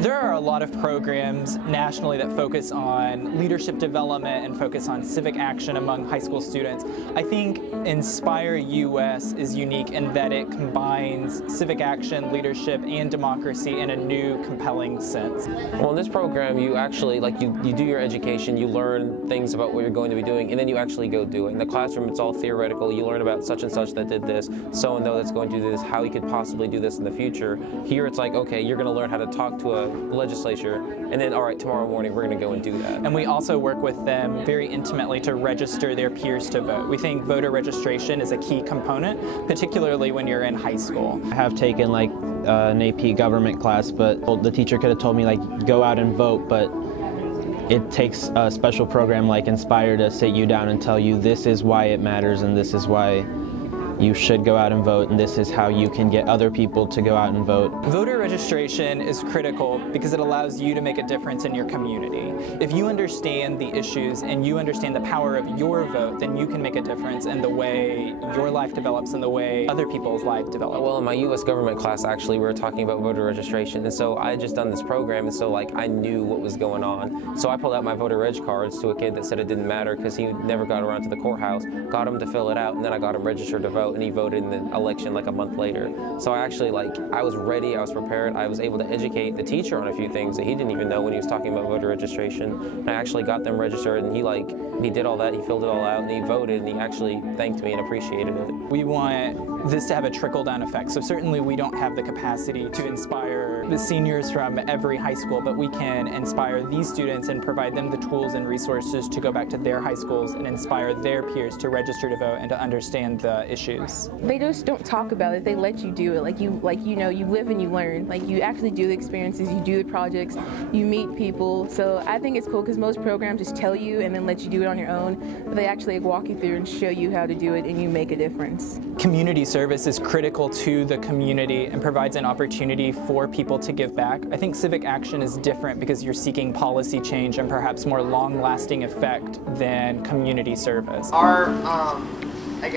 There are a lot of programs nationally that focus on leadership development and focus on civic action among high school students. I think Inspire US is unique in that it combines civic action, leadership, and democracy in a new, compelling sense. Well, in this program, you actually, you do your education, you learn things about what you're going to be doing, and then you actually go do it. In the classroom, it's all theoretical. You learn about such and such that did this, so-and-so that's going to do this, how you could possibly do this in the future. Here, it's like, okay, you're going to learn how to talk to a legislature, and then, all right, tomorrow morning, we're going to go and do that. And we also work with them very intimately to register their peers to vote. We think voter registration is a key component, particularly when you're in high school. I have taken an AP government class, but the teacher could have told me go out and vote, but it takes a special program like Inspire to sit you down and tell you this is why it matters and this is why you should go out and vote, and this is how you can get other people to go out and vote. Voter registration is critical because it allows you to make a difference in your community. If you understand the issues and you understand the power of your vote, then you can make a difference in the way your life develops and the way other people's lives develop. Well, in my U.S. government class, actually, we were talking about voter registration, and so I had just done this program, and so I knew what was going on. So I pulled out my voter reg cards to a kid that said it didn't matter because he never got around to the courthouse, got him to fill it out, and then I got him registered to vote, and he voted in the election a month later. So I actually, I was ready, I was prepared, I was able to educate the teacher on a few things that he didn't even know when he was talking about voter registration. And I actually got them registered, and he did all that, he filled it all out, and he voted, and he actually thanked me and appreciated it. We want this to have a trickle-down effect. So certainly we don't have the capacity to inspire the seniors from every high school, but we can inspire these students and provide them the tools and resources to go back to their high schools and inspire their peers to register to vote and to understand the issues. They just don't talk about it. They let you do it. You live and you learn. You actually do the experiences, you do the projects, you meet people. So I think it's cool because most programs just tell you and then let you do it on your own. But they actually walk you through and show you how to do it, and you make a difference. Community service is critical to the community and provides an opportunity for people to give back. I think civic action is different because you're seeking policy change and perhaps more long-lasting effect than community service. Our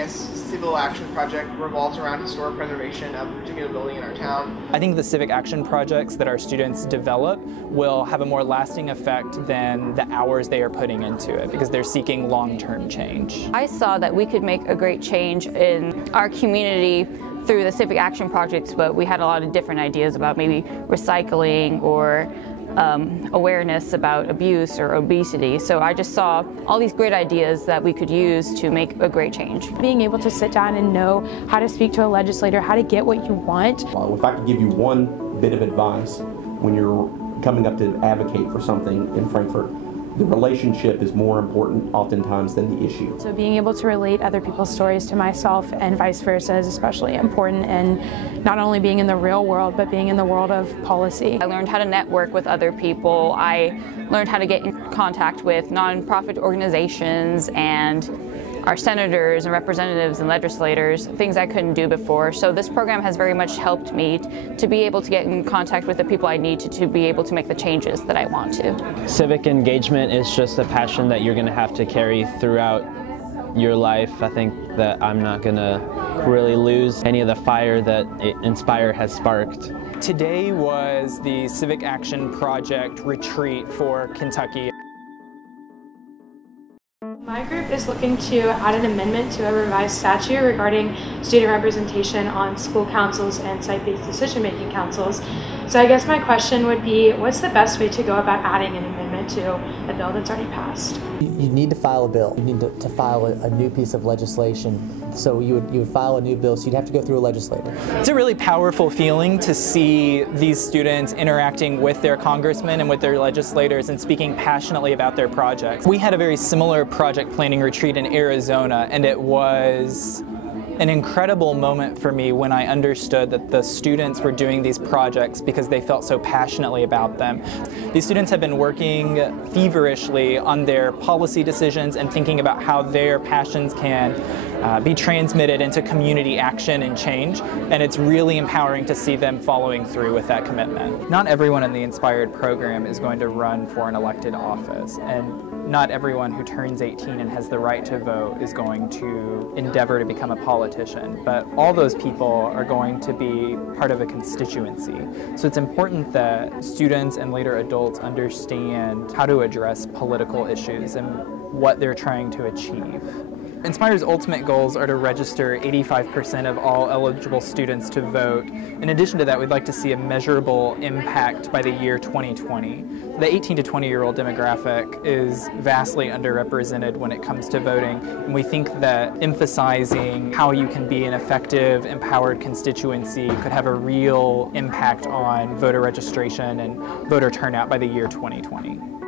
civil action project revolves around historic preservation of a particular building in our town. I think the civic action projects that our students develop will have a more lasting effect than the hours they are putting into it because they're seeking long-term change. I saw that we could make a great change in our community through the civic action projects, but we had a lot of different ideas about maybe recycling or awareness about abuse or obesity. So I just saw all these great ideas that we could use to make a great change. Being able to sit down and know how to speak to a legislator, how to get what you want. If I could give you one bit of advice when you're coming up to advocate for something in Frankfort, the relationship is more important oftentimes than the issue. So being able to relate other people's stories to myself and vice versa is especially important, and not only being in the real world, but being in the world of policy. I learned how to network with other people. I learned how to get in contact with nonprofit organizations and our senators and representatives and legislators, things I couldn't do before. So this program has very much helped me to be able to get in contact with the people I need to be able to make the changes that I want to. Civic engagement is just a passion that you're going to have to carry throughout your life. I think that I'm not going to really lose any of the fire that Inspire has sparked. Today was the Civic Action Project retreat for Kentucky. My group is looking to add an amendment to a revised statute regarding student representation on school councils and site-based decision-making councils. So I guess my question would be, what's the best way to go about adding an amendment to a bill that's already passed? You need to file a bill. You need to file a new piece of legislation. So you would file a new bill, so you'd have to go through a legislator. It's a really powerful feeling to see these students interacting with their congressmen and with their legislators and speaking passionately about their projects. We had a very similar project planning retreat in Arizona, and it was an incredible moment for me when I understood that the students were doing these projects because they felt so passionately about them. These students have been working feverishly on their policy decisions and thinking about how their passions can be transmitted into community action and change, and it's really empowering to see them following through with that commitment. Not everyone in the Inspired program is going to run for an elected office, and not everyone who turns 18 and has the right to vote is going to endeavor to become a politician, but all those people are going to be part of a constituency. So it's important that students and later adults understand how to address political issues and what they're trying to achieve. Inspire's ultimate goals are to register 85% of all eligible students to vote. In addition to that, we'd like to see a measurable impact by the year 2020. The 18 to 20-year-old demographic is vastly underrepresented when it comes to voting, and we think that emphasizing how you can be an effective, empowered constituency could have a real impact on voter registration and voter turnout by the year 2020.